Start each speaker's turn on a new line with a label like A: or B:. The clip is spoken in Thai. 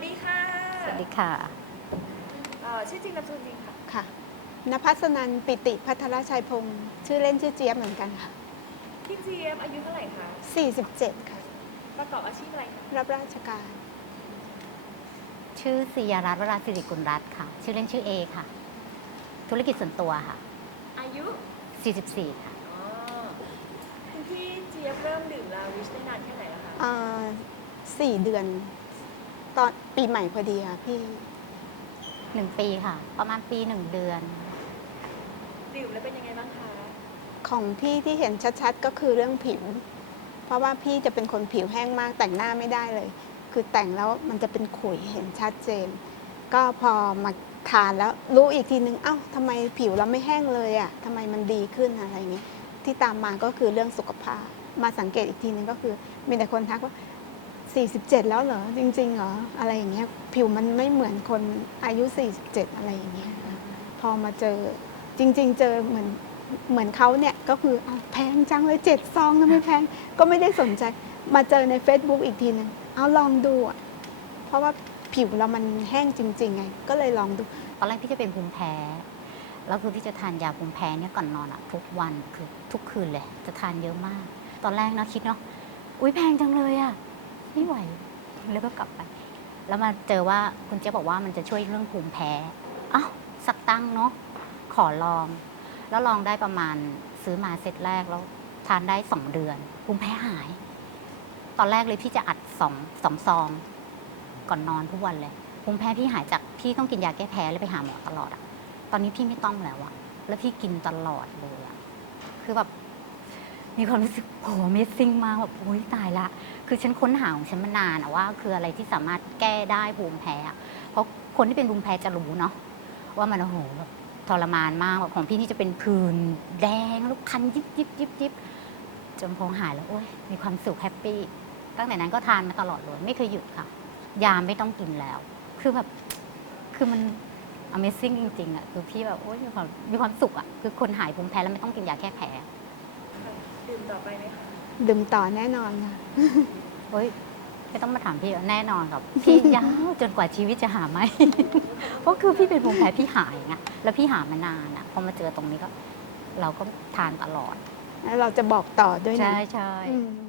A: ดีค่ะ
B: สวัสดีค่ะ
A: ชื่อจริงนามสกุลจริงค่ะ
C: ค่ะณภัสนันปิติพัทรชัยพงศ์ชื่อเล่นชื่อเจี๊ยบเหมือนกันค่ะ
A: พี่เจี๊ยบอายุเท่าไหร่คะ
C: 47ค่ะ
A: ประกอบอาชีพอะไรคะ
C: รับราชการ
B: ชื่อศิยรัตน์วราศิริกุลรัตน์ค่ะ ชื่อเล่นชื่อเอค่ะ ธุรกิจส่วนตัวค่ะ
A: อายุ
B: 44 ค่ะ
A: อ๋อคุณพี่เจี๊ยบเริ่มดื่มลาวิชได้นานแค่ไหนแล้วคะ
C: 4 เดือน ตอนปีใหม่พอดีค่ะพี่
B: 1 ปีค่ะ ประมาณปี 1 เดือน
A: ดื่มแล้วเป็นยังไงบ้างคะ
C: ของพี่ที่เห็นชัดๆก็คือเรื่องผิว เพราะว่าพี่จะเป็นคนผิวแห้งมากแต่งหน้าไม่ได้เลย คือแต่งแล้วมันจะเป็นขุยเห็นชัดเจน ก็พอมาทานแล้วรู้อีกทีนึงเอ้าทำไมผิวเราไม่แห้งเลยอ่ะทำไมมันดีขึ้นอะไรอย่างเงี้ยที่ตามมาก็คือเรื่องสุขภาพ มาสังเกตอีกทีนึงก็คือมีแต่คนทักว่า 47 แล้วเหรอจริงๆเหรออะไรอย่างเงี้ยผิวมันไม่เหมือนคนอายุ 47 อะไรอย่างเงี้ยพอมาเจอจริงๆ เจอเหมือนเขาเนี่ยก็คือแพงจังเลย7 ซองทำไมแพงก็ไม่ได้สนใจมาเจอใน Facebook อีกทีนึงเอาลองดูอ่ะเพราะว่าผิวเรามันแห้งจริงๆไงก็เลยลองดู
B: ตอนแรกพี่จะเป็นภูมิแพ้ แล้วคือพี่จะทานยาภูมิแพ้เนี่ยก่อนนอนอะทุกวันคือทุกคืนเลย จะทานเยอะมาก ตอนแรกนะคิดเนาะ อุ๊ยแพงจังเลยอะไม่ไหว แล้วก็กลับไป แล้วมาเจอว่าคุณเจ๊บอกว่ามันจะช่วยเรื่องภูมิแพ้อ้าวสักตั้งเนาะ ขอลอง แล้วลองได้ประมาณซื้อมาเซตแรกแล้วทานได้2 เดือน ภูมิแพ้หาย ตอนแรกเลยพี่จะอัดสองซองก่อนนอนทุกวันเลย ภูมิแพ้พี่หายจากพี่ต้องกินยาแก้แพ้เลยไปหาหมอตลอดอะตอนนี้พี่ไม่ต้องแล้วอะแล้วพี่กินตลอดเลยอะคือแบบมีความรู้สึกโห Amazing มากแบบโอ้ยตายละ คือฉันค้นหาของฉันมานานอะว่าคืออะไรที่สามารถแก้ได้ภูมิแพ้อะเพราะคนที่เป็นภูมิแพ้จะรู้เนาะว่ามันโอ้โหแบบทรมานมากแบบของพี่นี่จะเป็นผื่นแดงแล้วคันยิบจนพอหายแล้วโอ้ยมีความสุขแฮปปี้ตั้งแต่นั้นก็ทานมาตลอดเลยไม่เคยหยุดค่ะ ยาไม่ต้องกินแล้ว คือแบบ คือมัน Amazing จริงๆอะคือพี่แบบโอ้ยมีความสุขอะคือคนหายภูมิแพ้แล้วไม่ต้องกินยาแก้แพ้
A: ดื่มต่อไปไหมคะ
C: ดื่มต่อแน่นอนค่ะ
B: เฮ้ยไม่ต้องมาถามพี่แน่นอนครับ พี่ยาวจนกว่าชีวิตจะหาไม่ เพราะคือพี่เป็นภูมิแพ้พี่หายไงแล้วพี่หามานานอะพอมาเจอตรงนี้ก็ เราก็ทานตลอด
C: แล้วเราจะบอกต่อด้วยนะ
B: ใช่
C: อืม